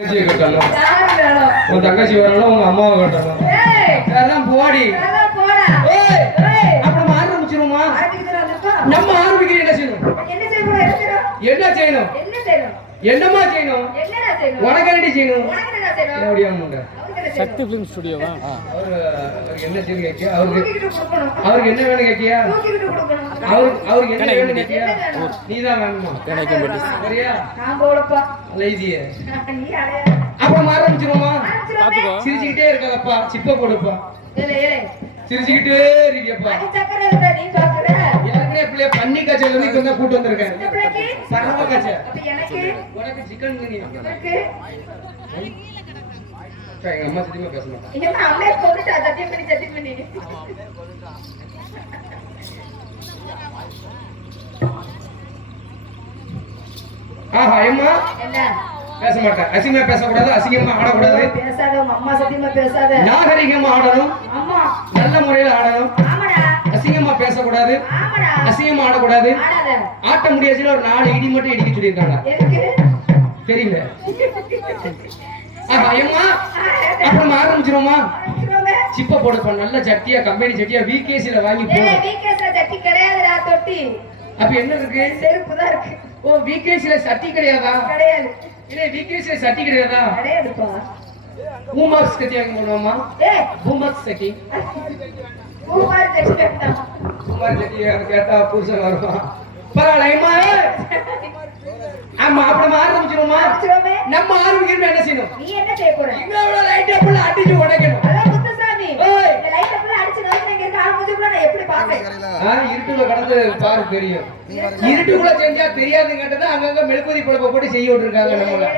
உன் தங்கச்சி வரணும் உங்க அம்மாவை கட்டணும் அதெல்லாம் போடி அப்புறம் ஆரம்பிச்சிருமா நம்ம ஆரம்பிக்க என்ன செய்யணும் என்ன செய்யணும் என்னமா செய்யணும் உனக்கு என்ன செய்யணும் சக்தி பிலிம் ஸ்டுடியோவா அவருக்கு என்ன செய்யணும் கேட்கியா அவருக்கு என்ன வேணும் கேட்கியா அவருக்கு என்ன வேணும் கேட்கியா நீதான் வேணுமா சரியா லைதிய அப்புறம் ஆரம்பிச்சிருமா சிரிச்சுக்கிட்டே இருக்காதப்பா சிப்ப கொடுப்பா சிரிச்சுக்கிட்டே இருக்கியப்பா ஏற்கனவே பிள்ளைய பன்னி காய்ச்சல் வந்து இங்க கூட்டு வந்திருக்கேன் சரவ காய்ச்சல் உனக்கு சிக்கன் எங்க அம்மா சத்தியமா பேச மாட்டாங்க ஆஹா அம்மா பேச மாட்டேன் அசிங்கமா பேசக்கூடாது அசிங்கமா ஆடக்கூடாது பேசாத உங்க அம்மா சத்தியமா பேசாத நாகரிகமா ஆடணும் அம்மா நல்ல முறையில ஆடணும் அசிங்கமா பேசக்கூடாது அசிங்கமா ஆடக்கூடாது ஆட்ட முடியாதுல ஒரு 4 இடி மட்டும் இடிக்க சொல்லியிருக்காங்க தெரியல ஆஹா அம்மா அப்புறம் ஆரம்பிச்சிருமா சிப்ப போடுப்பா நல்ல சட்டியா கம்பெனி சட்டியா விகேசில வாங்கி போடு விகேசில சட்டி கிடையாதுடா தொட்டி அப்ப என்ன இருக்கு செருப்பு தான் இருக்கு ஓ விகேசில சட்டி கிடையாதா கிடையாது இல்ல விகேசில சட்டி கிடையாதா கிடையாதுப்பா பூமாக்ஸ் கட்டி வாங்கி போடுவோமா பூமாக்ஸ் சட்டி பூமார் சட்டி கட்டலாம் பூமார் சட்டி கேட்டா புருஷன் வருவான் பரவாயில்லைமா ஆமா அப்புறம் ஆரம்பிச்சிருமா நம்ம ஆரம்பிக்கணும் என்ன செய்யணும் நீ என்ன செய்ய போற இவ்வளவு லைட்டா புள்ள அடிச்சு உடைக்கணும் அதான் முத்துசாமி இந்த லைட்டா புள்ள அடிச்சு நோக்கிங்க இருக்க ஆரம்பிச்சுக்குள்ள நான் எப்படி பாப்பேன் இருட்டுல கடந்து பாரு தெரியும் இருட்டுக்குள்ள செஞ்சா தெரியாதுங்கட்டதான் அங்கங்க மெழுகுதி குழப்ப போட்டு செய்ய விட்டுருக்காங்க நம்மள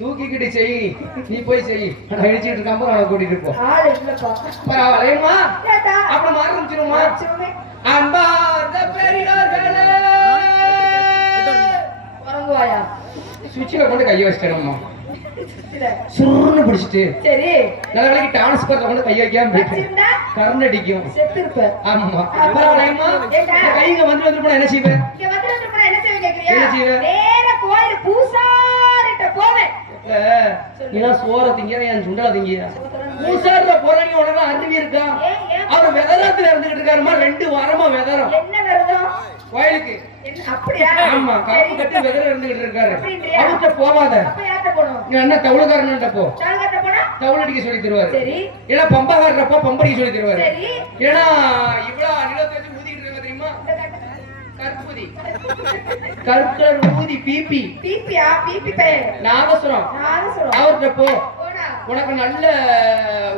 தூக்கிக்கிட்டு செய் நீ போய் செய் நான் இடிச்சிட்டு இருக்காம அவனை கூட்டிட்டு போ பரவாயில்லையம்மா அப்புறம் ஆரம்பிச்சிருமா அன்பார்ந்த பெரியோர்களே சுவிட்சில கொண்டு கைய வச்சிட்டேனம்மா சுருன்னு பிடிச்சிட்டு சரி நல்ல வேலைக்கு டிரான்ஸ்பர்ல கொண்டு கைய வைக்காம போயிட்டேன் கரண்ட் அடிக்கும் செத்துருப்ப ஆமா பரவாயில்லையம்மா கைங்க வந்து போனா என்ன செய்வேன் என்ன செய்வேன் நேரா கோயில் பூசாரிட்ட போவேன் நீ சோற திங்கிற என் சுண்டல திங்கிற பூசாரிட்ட போறீங்க உடனே அறிவி இருக்கா அவர் வெதரத்துல இருந்துகிட்டு இருக்காருமா 2 வாரமா வெதரம் என்ன வெதரம் கோயிலுக்கு அப்படியா ஆமா காப்பு கட்டி வெதர இருந்துகிட்டு இருக்காரு அவர்கிட்ட போவாத அப்ப யார்ட்ட போணும் நீ என்ன தவுளக்காரன்ட்ட போ தவுளக்காரட்ட போனா தவுள் அடிக்க சொல்லி தருவாரு சரி இல்ல பம்பகாரப்ப பம்படிக்க சொல்லி தருவாரு சரி ஏன்னா இவ்வளவு அநிலத்தை வச்சு ஊதிக்கிட்டு இருக்காங்க தெரியுமா கற்பூதி கற்கர் ஊதி பிபியா பிபி பே நாகசுரம் அவர்கிட்ட போ உனக்கு நல்ல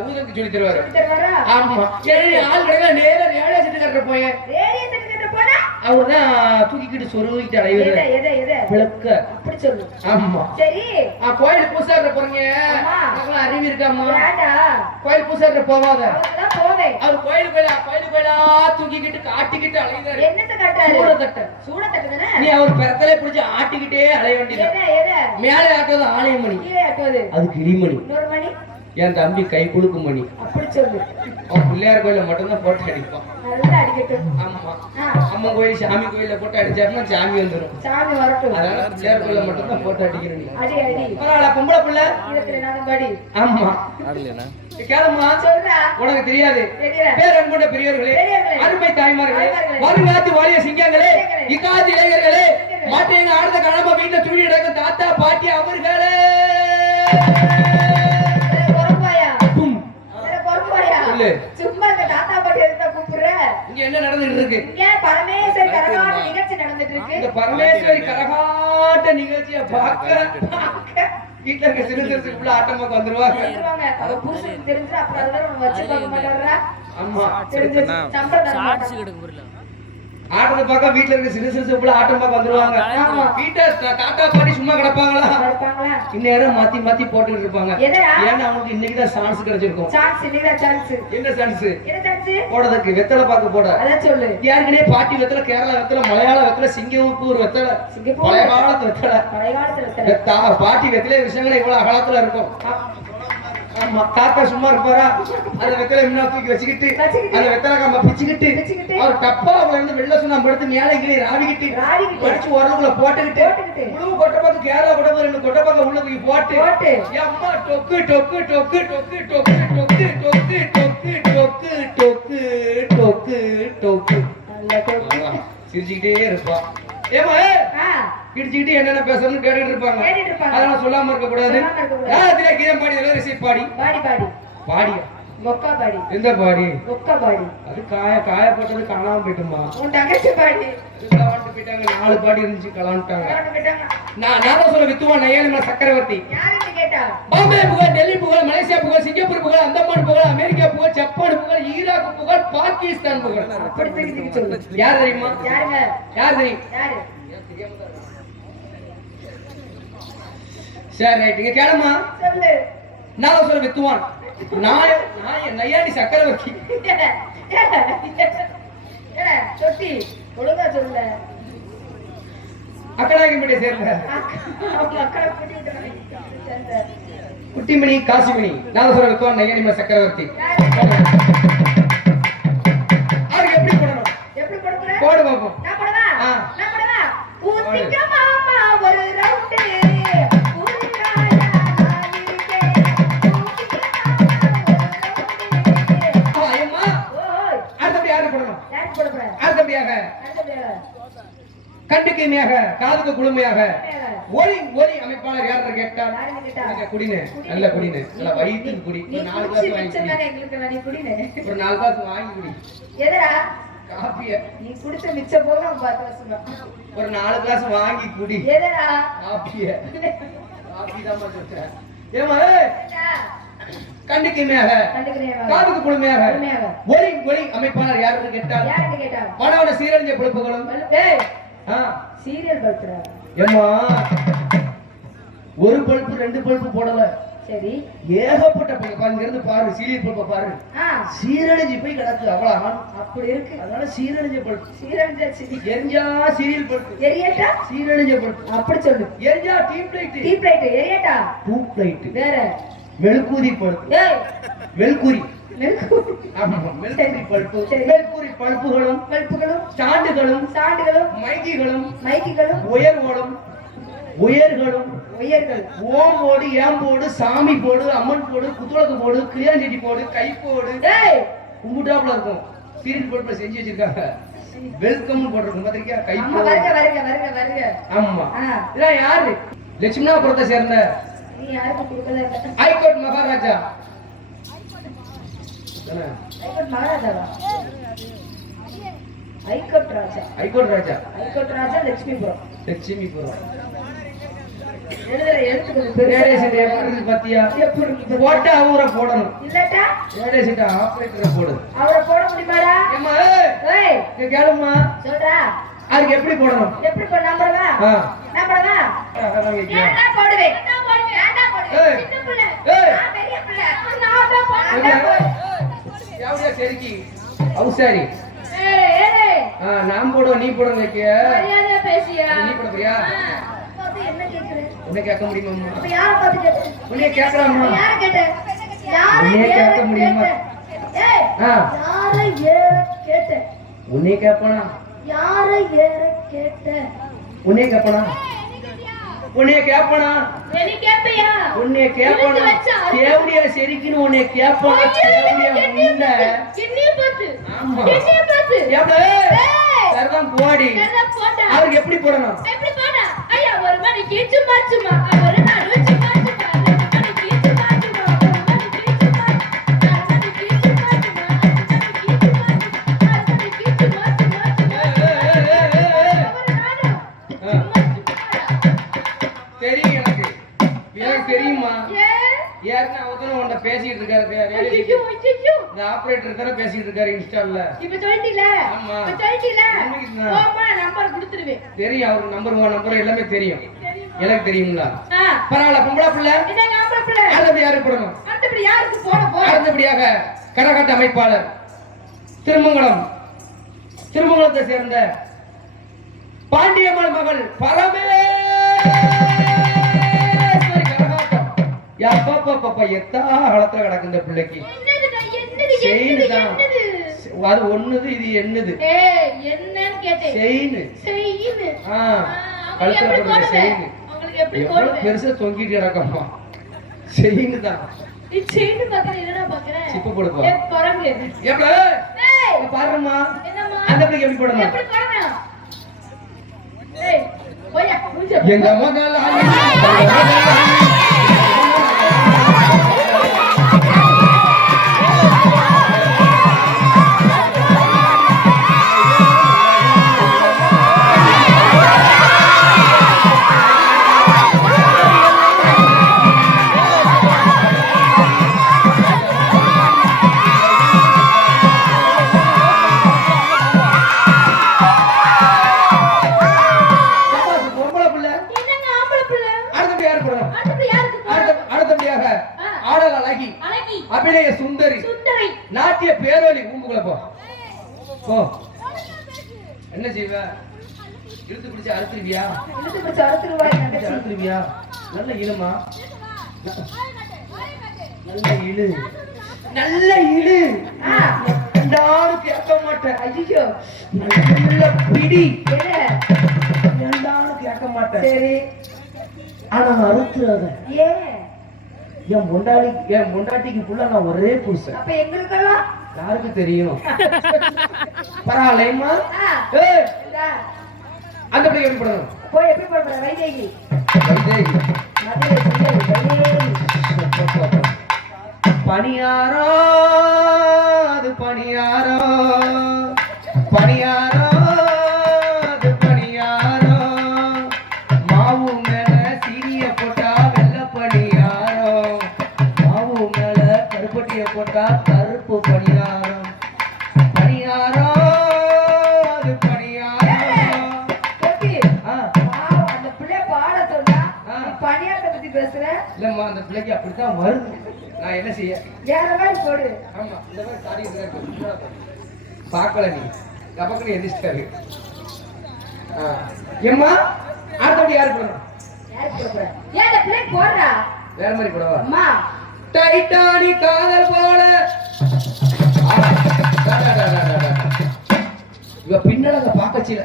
ஊதத்துக்கு சொல்லி தருவாரு ஆமா சரி ஆள் கிடையாது நேரா ரேடியோ செட்டு கட்டுற போய் அவர்தான் தூக்கிக்கிட்டு சொருகிட்டு அடைவது விளக்க அப்படி சொல்லு ஆமா சரி கோயில் பூசாரிட்ட போறீங்க அறிவு இருக்காமா கோயில் பூசாரிட்ட போவாத அவர் கோயில் கோயிலா தூக்கிக்கிட்டு காட்டிக்கிட்டு அலையுதாரு என்னத்தை காட்டாரு சூடத்தட்டு தானே நீ அவர் பெரத்தலே பிடிச்சு ஆட்டிக்கிட்டே அலைய வேண்டியது மேலே ஆட்டுவது ஆலயமணி அது கிளிமணி இன்னொரு மணி என் தம்பி கை குலுக்கு மணி அப்படி சொல்லு அவன் பிள்ளையார் கோயில மட்டும்தான் போட்டு அடிப்பான் நல்லா அடிக்கட்டும் ஆமா அம்மன் கோயில் சாமி கோயில போட்டு அடிச்சாருன்னா சாமி வந்துடும் சாமி வரட்டும் அதனால பிள்ளையார் கோயில மட்டும்தான் போட்டு அடிக்கிறேன் அடி அடி பரவாயில்ல பொம்பளை பிள்ளை 24 படி ஆமா கேளம்மா சொல்றா உனக்கு தெரியாது தெரியல பேர் அன்புள்ள பெரியவர்களே அருமை தாய்மார்களே வருங்காத்து வாலிய சிங்கங்களே இக்காத்து இளைஞர்களே மாட்டேங்க ஆடுத கிளம்ப வீட்டுல துணி எடுக்கும் தாத்தா பாட்டி அவர்களே சும்மா இந்த தாத்தா பாட்டி எடுத்தா கூப்பிடுற இங்க என்ன நடந்துட்டு இருக்கு இங்க பரமேஸ்வரி கரகாட்ட நிகழ்ச்சி நடந்துட்டு இருக்கு இந்த பரமேஸ்வரி கரகாட்ட நிகழ்ச்சியை பார்க்க வீட்டுல இருக்க சிறு சிறுக்குள்ள ஆட்டமாக்கு வந்துருவாங்க அவ புருஷனுக்கு தெரிஞ்சு அப்புறம் அதெல்லாம் வச்சு பார்க்க மாட்டாரா ஆமா தெரிஞ்சு சம்பளம் எடுக்க ஆட்டத்தை பார்க்க வீட்டுல இருக்க சிறு சிறுக்குள்ள ஆட்டம் பார்க்க வந்துருவாங்க வீட்டை தாத்தா பாட்டி சும்மா கிடப்பாங்களா இந்நேரம் மாத்தி மாத்தி போட்டுக்கிட்டு இருப்பாங்க ஏன்னா அவங்களுக்கு இன்னைக்குதான் சான்ஸ் கிடைச்சிருக்கும் என்ன சான்ஸ் போடுறதுக்கு வெத்தலை பார்க்க போட சொல்லு யாருக்குனே பாட்டி வெத்தலை கேரளா வெத்தலை மலையாள வெத்தலை சிங்கப்பூர் வெத்தலை பழைய காலத்து வெத்தலை பாட்டி வெத்தலை விஷயங்களே இவ்வளவு அகலத்துல இருக்கும் ஆமா தாத்தா சும்மா இருப்பாரா அந்த வெத்தலை முன்னா தூக்கி வச்சுக்கிட்டு அந்த வெத்தலை காம்ப பிச்சுக்கிட்டு அவர் டப்பாவுல இருந்து வெள்ள சுண்ணாம்பு எடுத்து மேலே கீழே ராவிக்கிட்டு படிச்சு உரலுக்குள்ள போட்டுக்கிட்டு முழு கொட்டப்பாக்கு கேரளா கொட்டப்பா 2 கொட்டப்பாக்க உள்ள தூக்கி போட்டு அம்மா டொக்கு டொக்கு டொக்கு டொக்கு டொக்கு டொக்கு டொக்கு டொக்கு டொக்கு டொக்கு டொக்கு டொக்கு சிரிச்சுக்கிட்டே இருப்பா ஏமா கிடிச்சிட்டு என்னென்ன பேசணும்னு கேட்டுட்டு இருப்பாங்க அதெல்லாம் சொல்லாம இருக்க கூடாது யாத்திரை கீதம் பாடி எல்லாம் ரிசீவ் பாடி பாடியா மொக்கா பாடி எந்த பாடி மொக்கா பாடி அது காய போட்டது காணாம போயிட்டுமா உன் தங்கச்சி பாடி போயிட்டாங்க 4 பாடி இருந்துச்சு கலான்ட்டாங்க நான் சொல்ல வித்துவா நையாலிமா சக்கரவர்த்தி யாருன்னு கேட்டா பாம்பே புகழ் டெல்லி புகழ் மலேசியா புகழ் சிங்கப்பூர் புகழ் அந்தமான் புகழ் அமெரிக்கா புகழ் ஜப்பான் புகழ் ஈராக் புகழ் பாகிஸ்தான் புகழ் அப்படி தெரிஞ்சு சொல்லு யார் தெரியுமா யாருங்க யார் தெரியும் யாரு சரி ரைட் இங்க கேளுமா சொல்லு நான் சொல்ல வித்துவான் நான் நையாண்டி சக்கரவர்த்தி சொட்டி ஒழுங்கா சொல்ல அக்கடாகிம்படியை சேர்ந்த குட்டிமணி காசிமணி நான் சொல்ல வித்துவான் நையாண்டி சக்கரவர்த்தி அவருக்கு எப்படி போடணும் எப்படி போடுற போடு பாப்போம் நான் போடவா நான் போடவா ஊத்திக்க மாமா ஒரு ரவுண்ட் கண்டுக்கைமையாக காதுக்கு குளுமையாக ஒலி அமைப்பாளர் யார் கேட்டார் குடினு நல்ல குடினு நல்ல வயிற்றுக்கு குடி ஒரு 4 கிளாஸ் வாங்கி குடி ஒரு 4 கிளாஸ் வாங்கி குடி எதரா காப்பிய நீ குடிச்ச மிச்ச போக 10 வருஷம் ஒரு 4 கிளாஸ் வாங்கி குடி எதரா காப்பிய காப்பி தான் சொல்றேன் ஏமா கண்டுக்கைமையாக காதுக்கு குளுமையாக ஒலி அமைப்பாளர் யாருன்னு கேட்டார் பணவன சீரழிஞ்ச பொழுப்புகளும் சீரியல் பல்புடா ஏமா ஒரு பல்பு 2 பல்பு போடல சரி ஏகப்பட்ட பல்பு அங்க இருந்து பாரு சீரியல் பல்ப பாரு சீரழிஞ்சு போய் கிடக்கு அவ்வளவு அப்படி இருக்கு அதனால சீரழிஞ்ச பல்பு எரிஞ்சா சீரியல் பல்பு எரியட்டா சீரழிஞ்ச பல்பு அப்படி சொல்லு எரிஞ்சா டீப் லைட் எரியட்டா டூப் லைட் வேற மெழுகுரி பல்பு மெழுகுரி பல்புகளும் சாண்டுகளும் மைக்கிகளும் உயர்களும் ஓம்போடு ஏம்போடு சாமி போடு அம்மன் போடு குத்துளக்கு போடு கிளியாஞ்செடி போடு கை போடு கும்பிட்டாப்புல இருக்கும் சீரியல் போட்டு செஞ்சு வச்சிருக்காங்க வெல்கம் போட்டிருக்கும் பாத்திரிக்கா கை வருக ஆமா இதெல்லாம் யாரு லட்சுமிநாபுரத்தை சேர்ந்த ஹைகோர்ட் மகாராஜா ஹைகோர்ட் ராஜா லட்சுமிபுரம் பாத்தியா போட்டு அவரை போடணும் இல்லட்டா ஆபரேட்டரை போடு அவரை போட முடியுமாடா கேளுமா சொல்றா அதுக்கு எப்படி போடணும் எப்படி போட நம்பறவா ஏன்டா போடுவேன் சின்ன புள்ள நான் பெரிய புள்ள நான் தான் போடுவேன் யாவுடா சரிக்கு அவுசாரி நான் போடுவோம் நீ போடுற மரியாதை பேசியா நீ போடுறியா என்ன கேக்குற உன்னை கேட்க முடியுமா அப்ப யார பாத்து கேட்ட உன்னை கேட்கலாமா யார கேட்ட உன்னை கேட்க முடியுமா ஏய் யார ஏற கேட்ட உன்னை கேட்பனா யார ஏற கேட்ட உன்னை கேட்பனா உன்னை கேட்பனா நீ கேப்பையா உன்னை கேட்பனா தேவடியா சரிக்குன்னு உன்னை கேட்பனா தேவடியா முன்ன கிண்ணி பாத்து ஆமா கிண்ணி பாத்து ஏய் சர்வம் போடி அவருக்கு எப்படி போடணும் எப்படி போடா ஐயா ஒரு மணி கீச்சு மாச்சுமா ஒரு நாள் வச்சு மாச்சுமா ஒரு மணி கீச்சு மாச்சுமா ஒரு மணி கீச்சு மாச்சுமா ஒரு மணி கீச்சு மாச்சுமா ஒரு மணி கீச்சு மாச்சுமா தெரியும் எனக்கு தெரியுமா ஏற்கனவே அவர்தான் உன்கிட்ட பேசிட்டு இருக்காரு இந்த ஆபரேட்டர் தானே பேசிட்டு இருக்காரு இன்ஸ்டால்ல இப்ப சொல்லிட்டீல ஆமா இப்ப சொல்லிட்டீல போமா நம்பர் கொடுத்துருவேன் தெரியும் அவருக்கு நம்பர் எல்லாமே தெரியும் எனக்கு தெரியும்ல பரவாயில்ல பொம்பளை பிள்ளை என்ன ஆம்பளை பிள்ளை அடுத்தபடி யாருக்கு போடணும் அடுத்தபடி யாருக்கு போட அடுத்தபடியாக கரகாட்ட அமைப்பாளர் திருமங்கலத்தை சேர்ந்த பாண்டியம்மன் மகள் பரமேஸ்வரி கரகாட்டம் எப்ப பாப்பா எத்தா காலத்துல கிடக்கு இந்த பிள்ளைக்கு என்னதுடா என்னது செயின் என்னது தான் என்னது அது ஒண்ணுது இது என்னது ஏய் என்னன்னு கேட்டேன் செயின் செயின் கழுத்துல போடுற செயின் உங்களுக்கு எப்படி எவ்வளவு போடுவேன் பெருசா தொங்கிட்டு கிடக்கம்மா செயின் தான் நீ செயின் பாக்கற என்னடா பாக்கற சிப்பு போடுப்பா ஏ குரங்கு ஏப்ல ஏய் பாரும்மா என்னம்மா அந்த பிள்ளைக்கு எப்படி போடணும் எப்படி போடணும் ஏய் போயா மூஞ்ச எங்க மகளாய் பொம்பளை பிள்ளை என்னங்க ஆம்பள பிள்ளை அடுத்தபடி யார் போடணும் அடுத்து யாருக்கு போடணும் அடுத்தபடியாக ஆடல் அழகி அழகி அபிநய சுந்தரி சுந்தரி நாட்டிய பேரொலி ஊம்புக்குள்ள போ போ என்ன செய்வ இழுத்து பிடிச்சு அறுத்துருவியா இழுத்து பிடிச்சு அறுத்துருவாய் பிடிச்சு அறுத்துருவியா நல்ல இழுமா நல்ல இழு நல்ல இழு எல்லாரும் கேட்க மாட்டேன் ஐயோ நல்ல பிடி எல்லாரும் கேட்க மாட்டேன் சரி ஆனா அறுத்துறாத ஏன் என் முண்டாட்டிக்கு ஃபுல்லா நான் ஒரே புருஷன் அப்ப எங்களுக்கெல்லாம் யாருக்கு தெரியும் பரவாயில்லைம்மா ஏய் அந்த பிள்ளை எப்படி படணும் போய் எப்படி போடுற வைதேகி வைதேகி மதுரை சுந்தரி வைதேகி பணியாரோ அது பணியாரோ பணியாரோ அது பணியாரோ மாவு மேல சீனிய போட்டா வெள்ளை பணியாரோ மாவு மேல கருப்பட்டிய போட்டா கருப்பு பணியாரோ பணியாரோ அது பணியாரோ அந்த பிள்ளை பாட சொன்னா நீ பணியாட்ட பத்தி பேசுற இல்லம்மா அந்த பிள்ளைக்கு அப்படித்தான் வருது நான் என்ன செய்ய வேற மாதிரி போடு ஆமா இந்த மாதிரி சாரி பார்க்கல நீ கபக்கடி எதிர்த்தாரு ஏம்மா அடுத்தபடி யாரு போடணும் யாருக்கு போடுற ஏன் அந்த பிள்ளை போடுறா வேற மாதிரி போடவா அம்மா டைட்டானிக் காதல் போல இவ பின்னலங்க பாக்கச்சில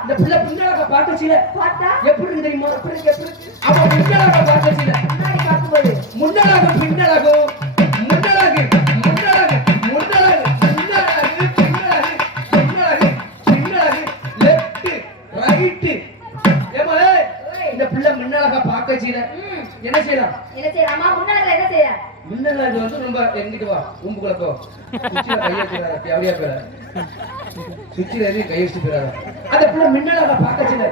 இந்த பிள்ளை பின்னலங்க பாக்கச்சில பார்த்தா எப்படி இருக்கு தெரியுமா எப்படி அவ பின்னலங்க பாக்கச்சில முன்னாடி பார்க்கும்போது முன்னலகு பின்னலகு முன்னலகு முன்னலகு முன்னலகு பின்னலகு பின்னலகு பின்னலகு பின்னலகு லெஃப்ட் ரைட் ஏமா இந்த பிள்ளை முன்னலக பாக்கச்சில என்ன செய்யலாம் என்ன செய்யலாமா முன்னாடி என்ன செய்ய முன்னலகு வந்து ரொம்ப எங்கிட்டு வா ஊம்புக்குள்ள போ சுச்சில கைய வச்சிராத அப்படியே போற சுச்சில எதையும் கை வச்சு போறாத அந்த பிள்ளை முன்னலக பாக்கச்சில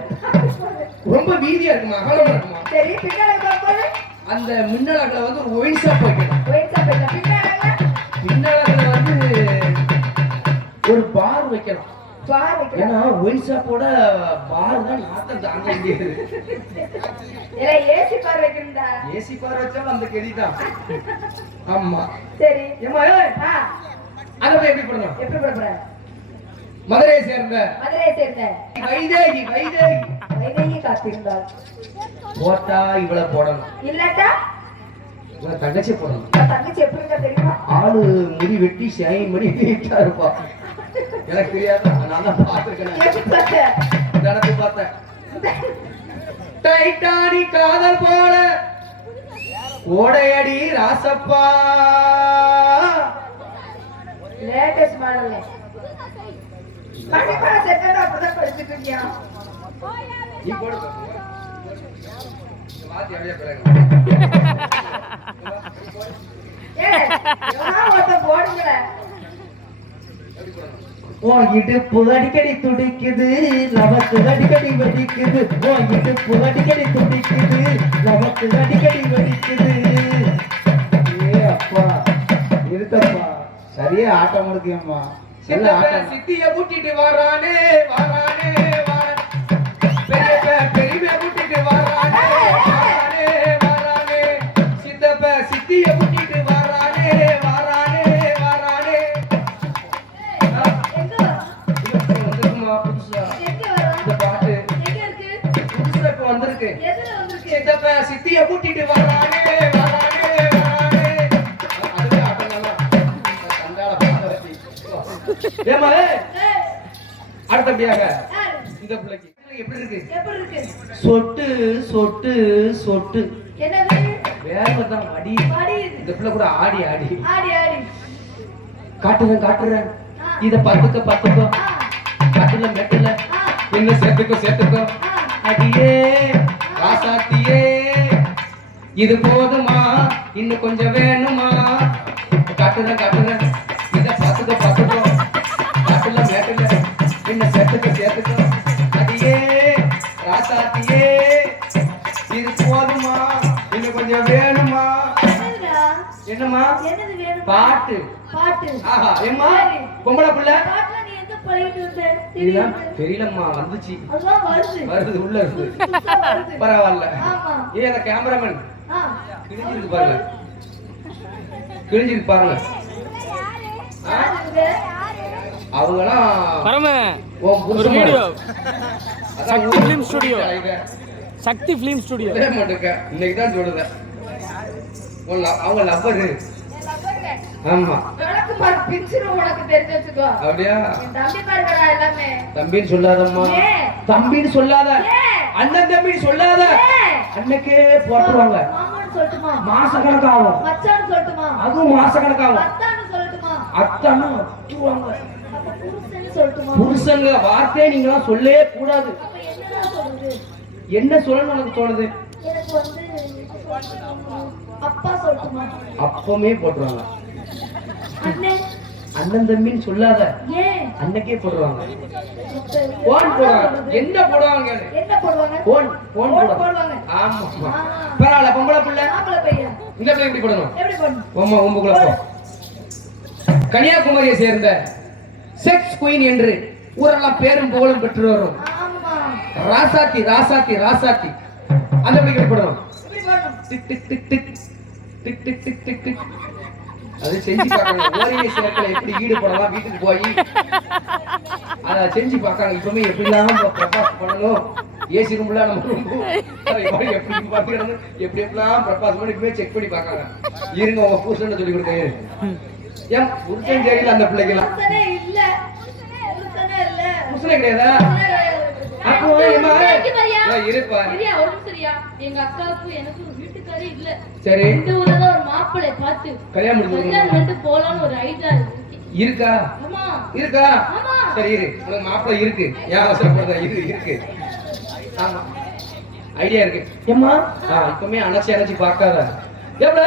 ரொம்ப வீதியா இருக்குமா அகலமா இருக்குமா சரி பின்னாடி பார்க்கும்போது அந்த முன்னலகுல வந்து ஒரு ஒயின் ஷாப் வைக்கணும் வெயிட் சாப்பிடல பின்னாடி பின்னலகுல வந்து ஒரு பார் வைக்கலாம் பார் வைக்கலாம் ஏன்னா ஒயின் ஷாப்போட பார் தான் நாத்தம் தாங்க முடியாது ஏல ஏசி பார் வைக்கணும்டா ஏசி பார் வச்சாலும் அந்த கெதி தான் ஆமா சரி ஏமா அதை போய் எப்படி பண்ணணும் எப்படி போட போற மதுரையை சேர்ந்த மதுரையை சேர்ந்த வைதேகி வைதேகி வைதேகி காத்திருந்தாள் போட்டா இவளை போடணும் இல்லாட்டா இவளை தங்கச்சி போடணும் உன் தங்கச்சி எப்படி இருக்கா தெரியுமா ஆளு முடி வெட்டி ஷைன் பண்ணி நீட்டா இருப்பா எனக்கு தெரியாது நான் தான் பார்த்திருக்கேன் எப்படி பார்த்த நடந்து பார்த்தேன் டைட்டானிக் காதல் போல ஓடையடி ராசப்பா லேட்டஸ்ட் மாடல்ல கண்டிப்பா செட்டா அப்படிதான் படிச்சுட்டு இருக்கியா நீ போடு மாத்தி அப்படியே போறாங்க ஏய் எவனா ஒருத்த போடுங்கடா ஓ இடுப்பு அடிக்கடி துடிக்குது நமக்கு அடிக்கடி வெடிக்குது ஓ இடுப்பு அடிக்கடி துடிக்குது நமக்கு அடிக்கடி வெடிக்குது ஏ அப்பா இருத்தப்பா சரியா ஆட்டம் முடிக்கும்மா சித்திய கூட்டிட்டு வரானே வரானே பெரிய கூட்டிட்டு வரானே வரானே வரானே சித்தப்ப சித்திய கூட்டிட்டு வரானே வரானே வரானே எங்க வந்துருமா புதுசா எங்க வரும் இந்த பாட்டு எங்க இருக்கு வந்திருக்கு. எதுல வந்திருக்கு? சித்தப்ப சித்திய கூட்டிட்டு வரானே வரானே வரானே. அதுவே ஆட்டலாம். கண்டால பாத்தி. ஏமா ஏய், அடுத்தபடியாக யாரு? இந்த பிள்ளைக்கு எப்படி இருக்கு? எப்படி இருக்கு? சொட்டு சொட்டு சொட்டு என்னது? வேலை தான் அடி. பாடி. இந்த பிள்ளை கூட ஆடி ஆடி ஆடி ஆடி. காட்டுறேன் காட்டுறேன். ஆ. இத பத்துக்கோ ஆ, காட்டுல மெட்டுல ஆ, என்ன சேர்த்துக்கோ ஆ. அடியே ராசாத்தியே இது போதுமா இன்னும் கொஞ்சம் வேணுமா காட்டுறேன் இத பத்துக்கோ காட்டுல மேட்டுல என்ன சேர்த்துக்கோ அடியே ராசாத்தியே இது போதுமா இன்னும் கொஞ்சம் வேணுமா. என்னதுடா? என்னம்மா என்னது வேணும்? பாட்டு. பாட்டு. ஆஹா ஏம்மா சரி. பொம்பளை புள்ள பாட்டுல நீ எங்க பழகிட்டு வந்த? இதெல்லாம் தெரியுது. தெரியலம்மா வந்துச்சு அதெல்லாம் வருது. வருது உள்ள இருக்கு புதுசா வருது. பரவாயில்ல. ஆமா. ஏ அந்த கேமராமேன் ஆ. கிழிஞ்சிருக்கு பாருங்க கிழிஞ்சிருக்கு பாருங்க. ஆ? யாரு? அவங்கலாம் பரம உன் ஒரு புருஷன் வீடியோ அதான் சக்தி ஊருக்கு film studio. அழைக்க. சக்தி ஃபிலிம் ஸ்டுடியோ இதே மாட்டுக்க இன்னைக்கு தான் சொல்லுதேன் அவங்க லவ்வரு. ஆமா உனக்கு பாரு பிச்சிரும் உனக்கு தெரிஞ்சு வச்சுக்கோ. அப்படியா என் தம்பி பாருங்கடா எல்லாமே. தம்பின்னு சொல்லாதம்மா ஏன்? தம்பின்னு சொல்லாத ஏன்? அண்ணன் தம்பின்னு சொல்லாத ஏன்? அன்னைக்கே போட்டுருவாங்க. மாமான்னு சொல்லட்டுமா? மாசக்கணக்காகும் மச்சான்னு சொல்லட்டுமா? அதுவும் மாசக்கணக்காகும். அத்தான்னு சொல்லட்டுமா? அத்தானா அத்துவாங்க. அப்ப புருஷன்னு சொல்லட்டுமா? புருஷங்க வார்த்தையை நீங்களாம் சொல்லவே கூடாது. அப்ப என்னடா சொல்றது? என்ன சொல்லணும்னு எனக்கு தோணுது. எனக்கு வந்து அப்பா சொல்லட்டுமா? அப்பமே போட்டுருவாங்க. அண்ணே. அண்ணன் தம்பின்னு சொல்லாத ஏன்? அன்னைக்கே போடுவாங்க. அப்ப போன் போடுவாங்க. என்ன போடுவாங்க என்ன போடுவாங்க? போன் போன் போன் போடுவாங்க. போடுவாங்க. ஆமா ஆ. பரவாயில்ல பொம்பளை பிள்ளை ஆம்பளை பையன் இந்த பிள்ளை எப்படி போடணும். எப்படி பண்ணணும்? ஓமா உம்புக்குள்ள போ. கன்னியாகுமரியை சேர்ந்த செக்ஸ் குயின் என்று ஊரெல்லாம் பேரும் புகழும் பெற்று வரும் ஆமா. ராசாத்தி ராசாத்தி ராசாத்தி அந்த பிள்ளைக்கு எப்படி போடணும். எப்படி பண்ணணும்? Tick tick tick tick tick tick tick tick tick அது செஞ்சு பார்க்கணும். ஓரியை சேர்க்கல எப்படி ஈடுபடலாம் வீட்டுக்கு போய் அதை செஞ்சு பார்க்காங்க. இப்பவுமே எப்படிலாம் பிரபாஸ் பண்ணணும். ஏசி ரூம்ல நம்ம எப்படி பார்க்கணும் எப்படி எப்படிலாம் பிரபாஸ் பண்ணி இப்பவே செக் பண்ணி பார்க்காங்க. இருங்க உங்க புருஷன் சொல்லி கொடுக்க. ஏன் புருஷன் தெரியல அந்த பிள்ளைக்கெல்லாம். புருஷனே இல்ல. புருஷனே இல்ல. புருஷனே கிடையாதா? அப்போ ஏமா இருப்பா சரியா ஒரு சரியா எங்க அக்காவுக்கும் எனக்கும் வீட்டுக்காரே இல்ல. சரி இந்த ஊர்ல தான் ஒரு மாப்பிள்ளை பார்த்து கல்யாணம் கல்யாணம் முடிச்சு பண்ணிட்டு போலான்னு ஒரு ஐடியா இருக்கு. இருக்கா ஆமா. இருக்கா ஆமா. சரி இரு உனக்கு மாப்பிள்ளை இருக்கு. ஏன் அவசரப்படுற இருக்கு. ஆமா ஐடியா இருக்கு. ஏம்மா இப்பவுமே அணைச்சி பார்க்காத. எப்படி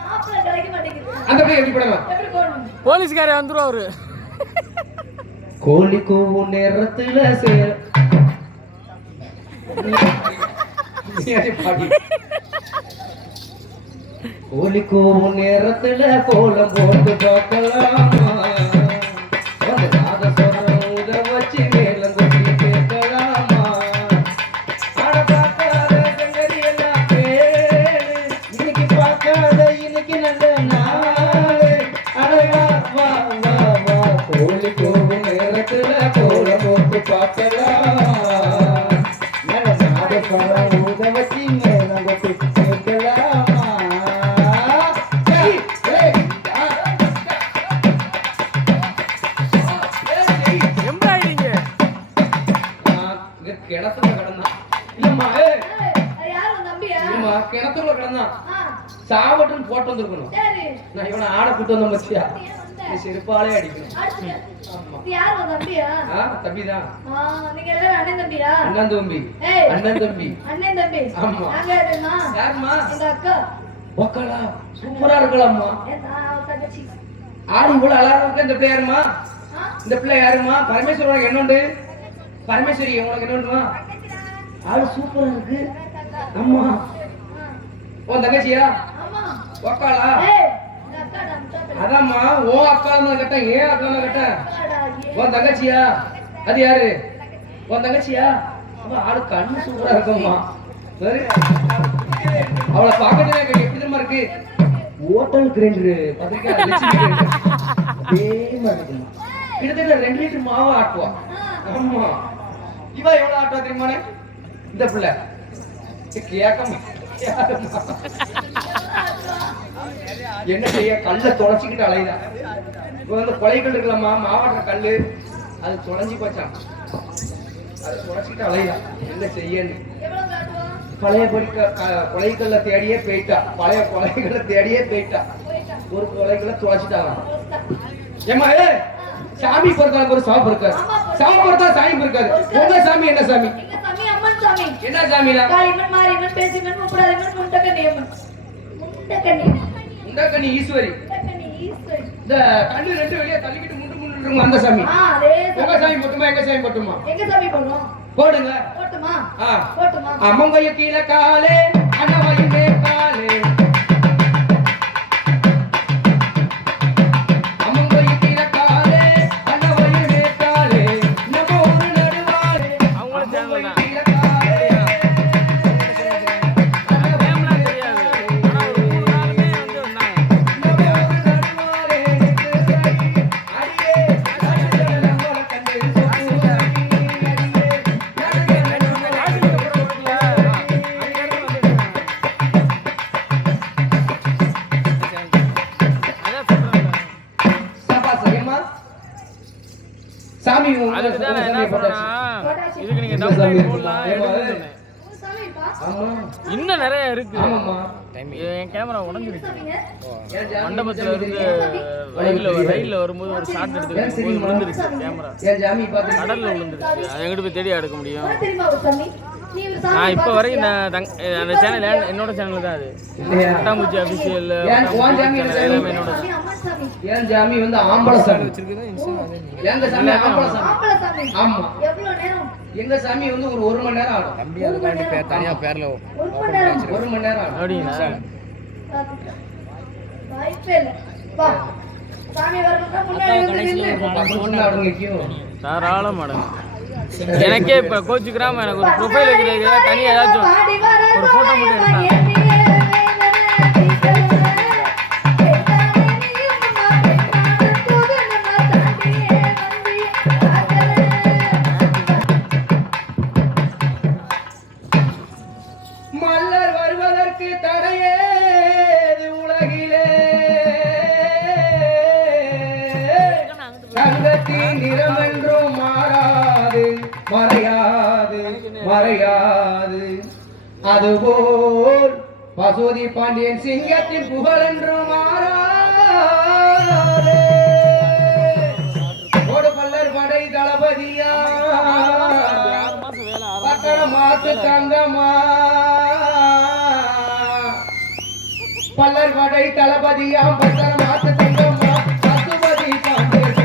மாப்பிள்ளை கிடைக்க மாட்டேங்குது. அந்த போய் எப்படி படமா எப்படி போடணும்? போலீஸ்காரே வந்துரும் அவரு. கோழி கூவும் நேரத்துல சேர பாடி கோழி கூவும் நேரத்துல கோலம் போட்டு பார்க்கலாமா ஒரு நாதஸ்வரம் உத வச்சு மேலம் கொட்டி கேட்கலாமா ஆட பார்க்காத சங்கதி எல்லாம் கேளு இன்னைக்கு பார்க்காத இன்னைக்கு நல்ல நாளு அழகா வா வா வா கோழி கூவும் நேரத்துல கோலம் போட்டு பார்க்கலாம் நாதஸ்வரம் உத வச்சு மேலம் கொட்டி கேட்கலாமா. எம்ப்ராய்டிங்க கிணத்துல கிடந்தான். இல்லம்மா அது யார் உன் தம்பியா? இல்லம்மா கிணத்துல கிடந்தான். ஆ, சாவட்டுன்னு போட்டு வந்திருக்கணும். சரி. நான் இவனை ஆட கூட்டு வந்த பத்தியா நீ ஏன் வந்த? நீ செருப்பாலே அடிக்கணும். அடிச்சுக்க. ஆமா இது யார் உன் தம்பியா? தம்பிதான். ஆ, நீங்க எல்லாரும் அண்ணன் தம்பியா? அண்ணன் தம்பி ஏய். அண்ணன் தம்பி. அண்ணன் தம்பி. ஆமா. நாங்க யாருன்னா? யாரும்மா? எங்க அக்கா. ஒக்கலா சூப்பரா இருக்கலாம்மா. நான் தங்கச்சி. ஆடி இவ்வளவு அழகா இருக்க. இந்த பிள்ளை யாருமா? ஆ, இந்த பிள்ளை யாருமா? பரமேஸ்வரி உனக்கு என்ன உண்டு? பரமேஸ்வரி உனக்கு என்ன உண்டுமா? ஆளு சூப்பரா இருக்கு. ஆமா உன் தங்கச்சியா? ஆமா. ஒக்காளா? ஏய், இந்த அக்கா நான் முட்டா அதாம்மா ஓ அக்கா தான் கேட்டேன். ஏன் அக்கா தான் கேட்டேன். அக்காடா, ஏய். உன் தங்கச்சியா? அது யாரு? உன் தங்கச்சியா? அப்ப ஆளு கண்ணு சூப்பரா இருக்கும்மா. சரி அவளை பார்க்கறதுல எனக்கு எப்படி தெரியுமா இருக்கு? ஹோட்டல் கிரைண்டர் பத்திரிக்கை லட்சுமி கிரைண்டர் அதே மாதிரி இருக்குமா. கிட்டத்தட்ட 2 லிட்டர் மாவு ஆட்டுவா. ஆமா இவ எவ்வளவு ஆட்டுவா தெரியுமானே? இந்த பிள்ளை கேட்க என்ன செய்ய கல்லை தொலைச்சிக்கிட்டு அலைதா இப்போ வந்து கொலைகள் இருக்கலாமா மாவட்ட கல்லு அது தொலைஞ்சி போச்சான் அது தொலைச்சிக்கிட்டு அலைதா என்ன செய்யன்னு பழைய கொலைகள்ல தேடியே போயிட்டா பழைய கொலைகளை தேடியே போயிட்டா ஒரு கொலைகளை தொலைச்சிட்டாங்க ஏமா சாமி பொறுத்தாலும் ஒரு சாமி இருக்காது சாமி பொறுத்தா சாமி இருக்காது உங்க சாமி என்ன சாமி என்ன சாமினா முண்டக்கண்ணி ஈஸ்வரி இந்த கண்ணு ரெண்டு வெளியே தள்ளிக்கிட்டு முண்டு முண்டு அந்த சாமி உங்க சாமி போட்டுமா எங்க சாமி போட்டுமா போடுங்க அம்மங்கைய கீழே காலே அண்ணவையுமே காலே சாமி இதுக்கு நீங்க இன்னும் நிறைய இருக்கு. என் கேமரா உடஞ்சிருச்சு. மண்டபத்துல இருந்து ரயில்ல வரும்போது ஒரு ஷாட் எடுத்து விழுந்துருச்சு கேமரா, கடல்ல விழுந்துருச்சு. அதை எங்கிட்ட போய் தேடி எடுக்க முடியும். நான் இப்ப வரைக்கும் அந்த சேனல் என்னோட சேனல் தான். அது பட்டாம்பூச்சி அபிஷியல் என்னோட. என் ஜாமி வந்து ஆம்பளை சாமி வச்சிருக்குது. எங்க சாமி ஆம்பளை சாமி. ஆமா எங்க சாமி வந்து ஒரு மணி நேரம் ஆகும். தம்பி அதுக்காண்டி தனியா பேர்ல ஒரு மணி நேரம் ஆகும். அப்படிங்களா? தாராளம் மேடம். எனக்கே இப்ப கோச்சுக்கிறாம எனக்கு ஒரு ப்ரொஃபைல் வைக்கிறது தனியா ஏதாச்சும் ஒரு போட்டோ மட்டும் எடுத்தா மறையாது. அதுபோல் பசுதி பாண்டியன் சிங்கத்தின் புகழ் என்று மாறாது. ஒரு பல்லர் படை தளபதியா பக்கர மாத்து தங்கம்மா. பல்லர் படை தளபதியா பக்கர மாத்து தங்கம்மா. பசுபதி பாண்டியன்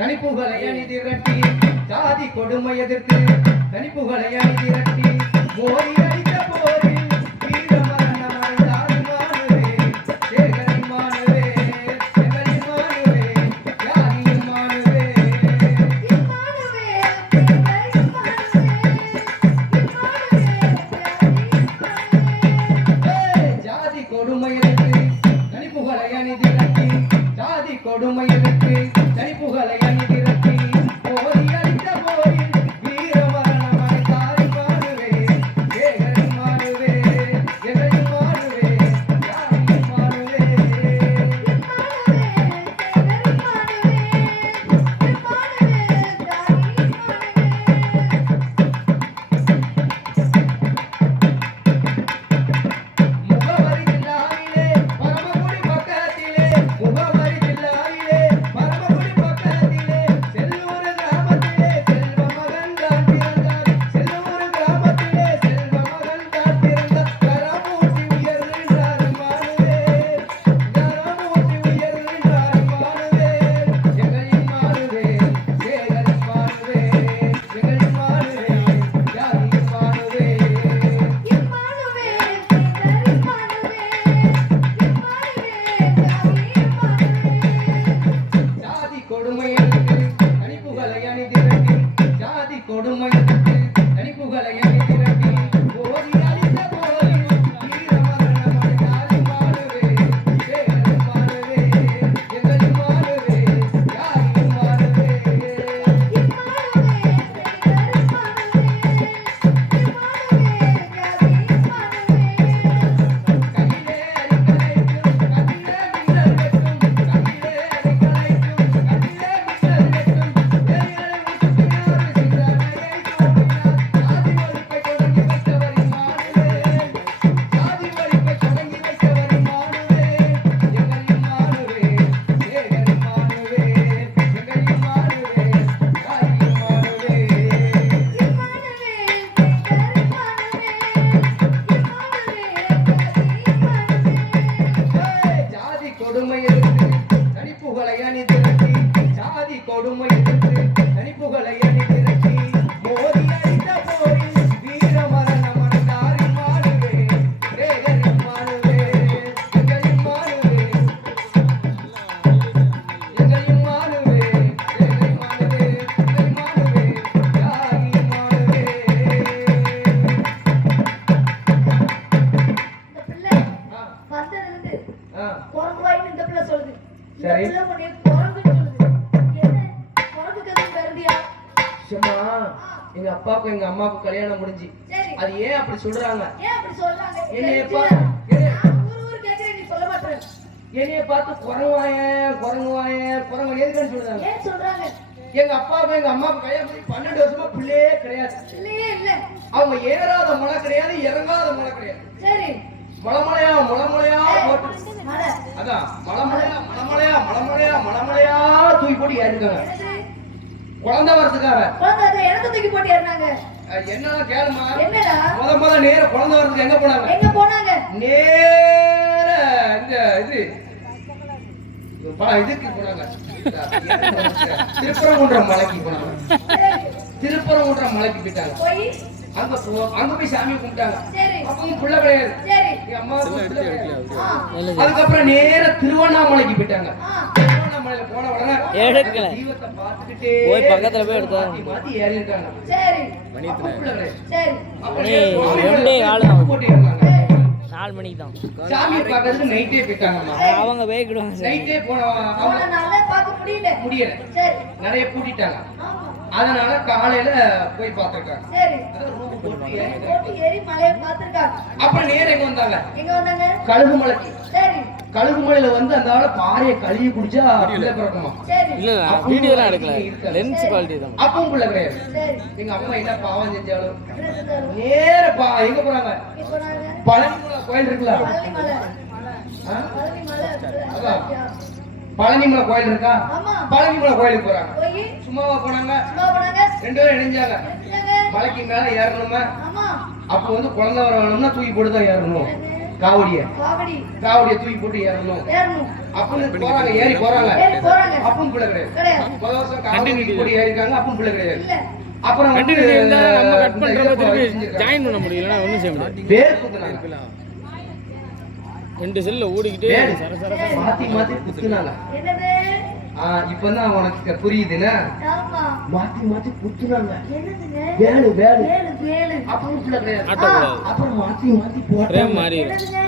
தனிப்புகளை அணி திரட்டி ஜாதி கொடுமை எதிர்த்து தனிப்புகளை அணி திரட்டி மோதி அடித்த போரில் வீரமரணம் அடைந்தார் மானுவே சேகரின் மானுவே எங்களின் மானுவே யாரின் மானுவே ஜாதி கொடுமை எதிர்த்து தனிப்புகளை அணி திரட்டி ஜாதி கொடுமை எதிர்த்து தனிப்புகளை அணி திரட்டி மோதி அடித்த போரில் வீரமரணம் அடைந்தார் மானுவே சேகரின் மானுவே எங்களின் மானுவே யாரின் மானுவே முகவரி ஜில்லாவிலே பரமக்குடி பக்கத்திலே முகவரி ஜில்லாவிலே பரமக்குடி பக்கத்திலே செல்லூர் கிராமத்திலே செல்வ மகன் தான் பிறந்தார் செல்லூர் கிராமத்திலே செல்வ மகன் தான் பிறந்தார் கரமூட்டி உயர்கின்றார் மானுவே கரமூட்டி உயர்கின்றார் மானுவே எங்களின் மானுவே சேகரின் மானுவே எங்களின் மானுவே யாரின் மானுவே ஜாதி கொடுமை எதிர்த்து தனிப்புகளை அணி திரட்டி ஜாதி கொடுமை எதிர்த்து தனிப்புகளை அணி திரட்டி போதி அளித்த போரில் வீரமரணம் அடைந்தார் மானுவே சேகரின் மானுவே எங்களின் மானுவே யாரின் மானுவே கண்ணிலே அடிக்கலைக்கும் கண்ணிலே மின்னல் வெட்டும் கண்ணிலே அடிக்கலைக்கும் கண்ணிலே மின்னல் வெட்டும் வேலைகளை உடுத்தினார் சிந்தனையை தூண்டினார் சாதி ஒழிப்பை தொடங்கி வைத்தவரின் மானுவே சாதி ஒழிப்பை தொடங்கி வைத்தவரின் மானுவே எங்களின் மானுவே சேகரின் மானுவே எங்களின் மானுவே யாரின் மானுவே ஜாதி கொடுமை எதிர்த்து தனிப்புகளை அணி திரட்டி ஜாதி கொடுமை எதிர்த்து தனிப்புகளை அணி திரட்டி மோதி அடித்த போரில் வீரமரணம் அடைந்தார் மானுவே சேகரின் மானுவே எங்களின் மானுவே எங்களின் மானுவே சேகரின் மானுவே எங்களின் மானுவே யாரின் மானுவே ஆ சரி. சும்மா எங்க அப்பாவுக்கும் எங்க அம்மாவுக்கும் கல்யாணம் முடிஞ்சு அது ஏன் அப்படி சொல்றாங்க என்னைய பார்த்து குரங்கு எதுக்குன்னு சொல்றாங்க எங்க அப்பாவுக்கும் எங்க அம்மாவுக்கும் கல்யாணம் பண்ணி 12 வருஷமா பிள்ளையே கிடையாது அவங்க ஏறாத மழை கிடையாது இறங்காத மழை கிடையாது மலைமலையா போட்டு அதான் மலைமலையா தூக்கி போட்டு ஏறிருக்காங்க குழந்தை வரதுக்காக என்னன்னா கேளுமா முத நேர குழந்தை வரதுக்கு எங்க போனாங்க நேர இந்த இதுக்கு போனாங்க திருப்பரங்குன்றம் மலைக்கு போனாங்க திருப்பரங்குன்றம் மலைக்கு போயிட்டாங்க அங்க போய் சாமி கும்பிட்டாங்க அப்பவும் புள்ள கிடையாது எங்க அம்மாவுக்கு புள்ள கிடையாது அதுக்கப்புறம் நேர திருவண்ணாமலைக்கு போயிட்டாங்க திருவண்ணாமலையில போன உடனே தீபத்தை பார்த்துக்கிட்டே போய் பக்கத்துல போய் எடுத்தா மாத்தி ஏறிட்டாங்க புள்ள கிடையாது போட்டு இருந்தாங்க 4 மணிக்கு தான் சாமி பார்க்கறதுக்கு நைட்டே போயிட்டாங்க அவங்க வேகிடுவாங்க நைட்டே போனவங்க முடியல நிறைய கூட்டிட்டாங்க அதனால காலையில போய் பார்த்திருக்காங்க அப்புறம் நேரம் எங்க வந்தாங்க கழுகுமலையில வந்து அந்த ஆள பாறையை கழுவி குடிச்சா பிள்ளை பிறக்குமா இல்ல வீடியோலாம் எடுக்கல லென்ஸ் குவாலிட்டி தான் அப்பவும் பிள்ளை கிடையாது எங்க அம்மா என்ன பாவம் செஞ்சாலும் நேர எங்க போறாங்க பழனிமலை கோயில் இருக்குல்ல பழனிமலை கோயில் இருக்கா பழனிமலை கோயிலுக்கு போறாங்க சும்மாவா போனாங்க 2 பேரும் இணைஞ்சாங்க மலைக்கு மேல ஏறணுமா அப்ப வந்து குழந்தை வர வேணும்னா தூக்கி போட்டு தான் ஏறணும் காவடிய தூக்கி போட்டு ஏறணும் அப்பன்னு போறாங்க ஏறி போறாங்க ஏறி போறாங்க. அப்பவும் பிள்ளை கிடையாது. கிடையாது. முதல் வருஷம் காவடி கூடி ஏறி இருக்காங்க அப்பவும் பிள்ளை கிடையாது. இல்ல. அப்புறம் வந்து கண்டினியூ இருந்தா நம்ம கட் இந்த பண்றப்ப இதை திருப்பி செஞ்சிருக்காங்க. ஜாயின் பண்ண முடியலன்னா ஒன்றும் செய்ய முடியாது. வேர் குத்துனாங்க. 2 செல்ல ஓடிக்கிட்டே வேர் சர சர மாத்தி மாத்தி குத்துனாங்க. என்னது? இப்பதான் உனக்கு புரியுதுன்னா ஆமா. மாத்தி மாத்தி குத்துனாங்க. என்னதுங்க? வேலு வேலு வேலு வேலு. அப்பவும் பிள்ளை கிடையாது. ஆட்டக்கூடாது. அப்புறம் மாத்தி மாத்தி போட்டாங்க. பிரேம் மாறி என்னதுங்க?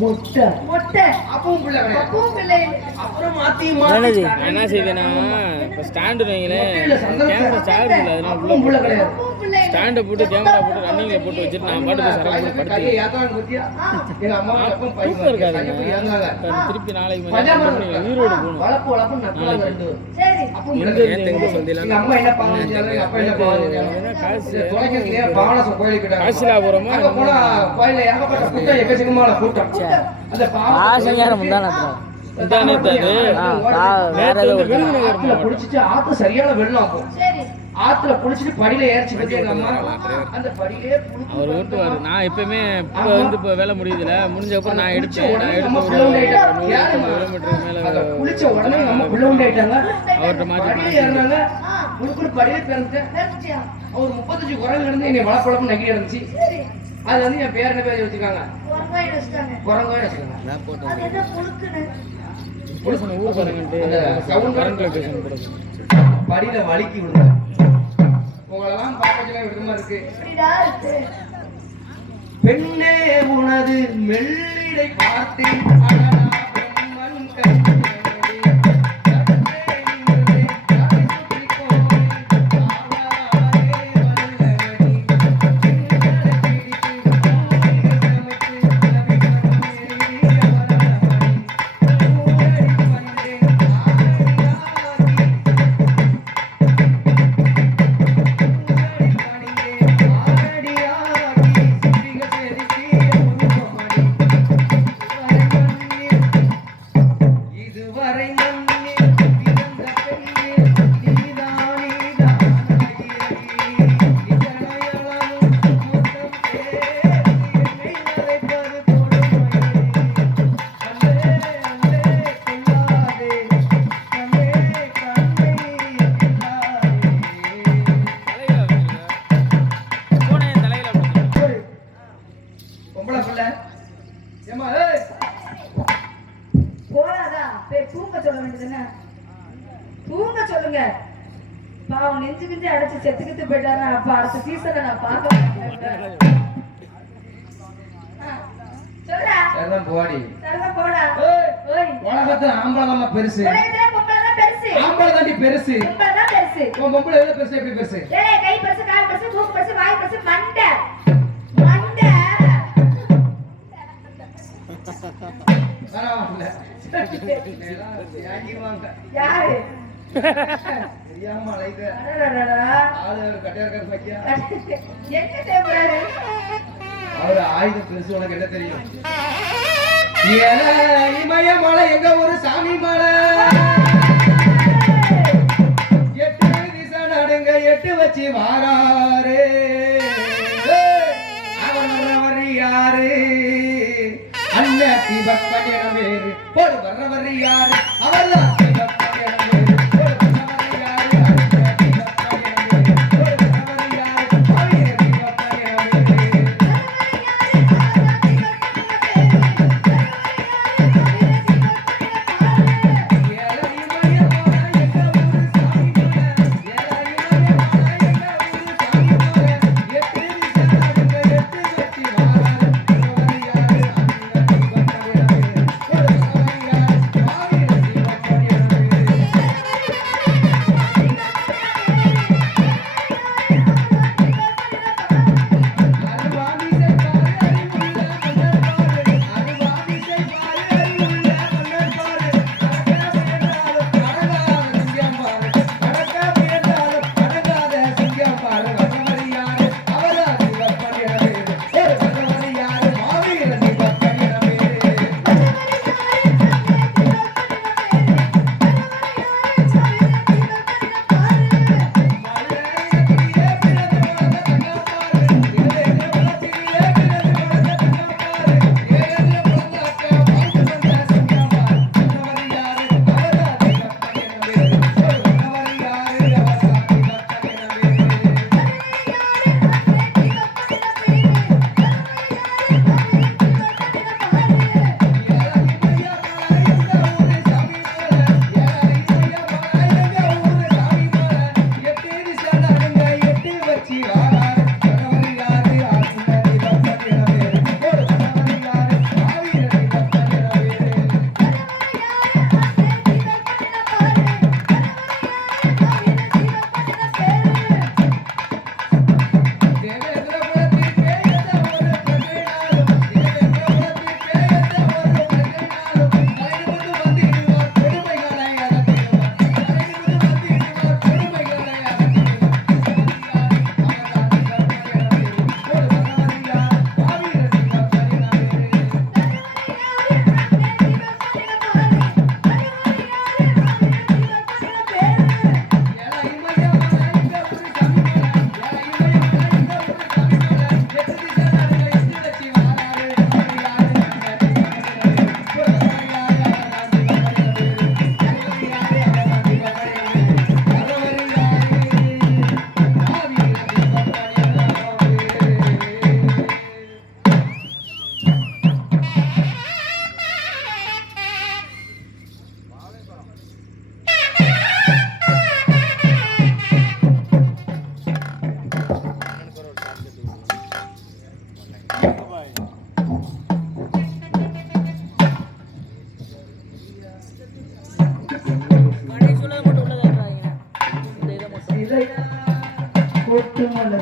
மொட்டை மொட்டை. அப்பவும் பிள்ளை கிடையாது. அப்பவும் பிள்ளை. அப்புறம் மாத்தி மாத்தி நான் என்ன செய்வேன்னா இப்போ ஸ்டாண்டு வைங்களேன் மொட்டையில சந்தனம் கேமரா சார்ஜ் இல்லை அதனால அப்பவும் பிள்ளை கிடையாது. அப்பவும் பிள்ளை. ஸ்டாண்டை போட்டு கேமரா போட்டு ரன்னிங்கில் போட்டு வச்சுட்டு நான் பாட்டு போய் சரக்கு போட்டு கையை படுத்து ஏத்தான்னு குத்தியா? எங்க அம்மா அப்பவும் பையன் தூக்கம் இருக்காது கையை இப்படி ஏந்தாங்க. திருப்பி நாளைக்கு பஞ்சாமரம் மதியம் ஈரோடு போகணும். வளப்பு வளப்பு நக்கலாங்க ரெண்டு. சரி. அப்பவும் எங்க பிள்ளை இருந்து கிடையாது. எங்க சொந்தீங்களா? எங்க அம்மா என்ன பாவம் செஞ்சாலும் எங்க அப்பா என்ன பாவம் செஞ்சாலும் என்ன காசு இதை தொலைக்கிறதுக்கு நேரா பாவனாசம் கோயிலுக்கு போயிட்டாங்க. காசிலாபுரமா அங்க போனா கோயில்ல ஏகப்பட்ட கூட்டம் எக்கச்சக்கமான கூட்டம். அந்த முந்தானத்து ஆத்துல குளிச்சுட்டு ஆத்து சரியான வெள்ளம் ஆகும். சரி. ஆத்துல குளிச்சுட்டு படியில ஏறிச்சு பத்தி எங்க அம்மா அந்த படியிலே அவர் ஓட்டுவார். நான் எப்பயுமே இப்போ வந்து இப்போ வேலை முடியுதுல முடிஞ்சப்பறம் நான் எடுத்தேன். நான் நம்ம எடுத்து புள்ள ஒரு உண்டாயிட்டாங்க. 100 யாரும்மா? கிலோமீட்டர் மேலே அத குளிச்ச உடனே நம்ம புள்ள உண்டாயிட்டாங்க. அவர்கிட்ட மாற்றி படியில ஏறினாங்க. முழுக்குள் படியில பிறந்துட்டேன். நிறுத்தியா? ஒரு 35 குரங்கு இருந்து என்னை வளப்பழப்பு நக்கி இருந்துச்சு. சரி. அது வந்து என் பேர் என்ன பேர் வச்சிருக்காங்க உரங்காய் வச்சுட்டாங்க. குரங்கோட வச்சிருக்காங்க. அது என்ன புழுக்குன்னு? ஊர் பாருங்கன்ட்டு அந்த sound கரண்ட் லொக்கேஷன் கொடுக்கும். படியில வலிக்கி விடுங்க. உங்களெல்லாம் பார்க்கறதுல விடுமா இருக்கு. எப்படிடா இருக்கு? பெண்ணே உனது மெல்லிடை பார்த்தேன் அடடா பெண்மண் கண்ணே கண்ணே நின்றே கரை சுற்றி போய் ஆவாரே வல்லவனி பெண்களை பிடித்து பூமியை சமைத்து நபிக்கண்ணே வரவனி பூரடி வந்தேன் இதுவரை மண்ணில் பிறந்த பெண்ணில் நீதானே இதனையளவும் மொத்தம் என்னை அழைப்பது கொடுமையே அன்பே அன்பே கொள்ளாதே கண்ணே கண்ணை தலையில வச்சிருக்க. பொம்பளை பிள்ளை ஏமா ஏய் போறாதா? போய் தூங்க சொல்ல வேண்டியதுன்னு தூங்க சொல்லுங்க. பாவம் நெஞ்சு கிஞ்சு அடைச்சு செத்துக்கிட்டு போயிட்டாரு. அப்ப அடுத்த சீசனை நான் பார்க்க மாட்டேன். சொல்றா. சரிதான் போடி சரிதான் போடா. ஏய் ஓய். உலகத்துல ஆம்பளை தான் பெருசு உலகத்துல பொம்பளை தான் பெருசு. ஆம்பளை தாண்டி பெருசு பொம்பளை தான் பெருசு. உன் பொம்பளை எவ்வளவு பெருசு எப்படி பெருசு ஏய், கை பெருசு, கால் பெருசு, மூக்கு பெருசு, வாய் பெருசு, மண்டை மண்டை. பரவாயில்ல யாரு? தெரியாம அழைத்த அடடடடா. ஆளு கட்டையார் பையா என்ன தேவைப்படுறாரு? அவரு ஆயுதம் பெருசு உனக்கு என்ன தெரியும் இமயமலை எங்க ஒரு சாமி மலை 8 திசை நடுங்க 8 வச்சு வாராரு அவர் வர்றவர் யாரு அண்ணன் சிவப்பன் என வேறு போடு வர்றவர் யாரு அவர்தான் சிவப்பன் என வேறு போடு வர்றவர் யாரு அண்ணன் சிவப்பன் என வேறு போடு வர்றவர் யாரு அவர் சிவப்பன் என வேறு Yeah.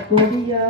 கொடியா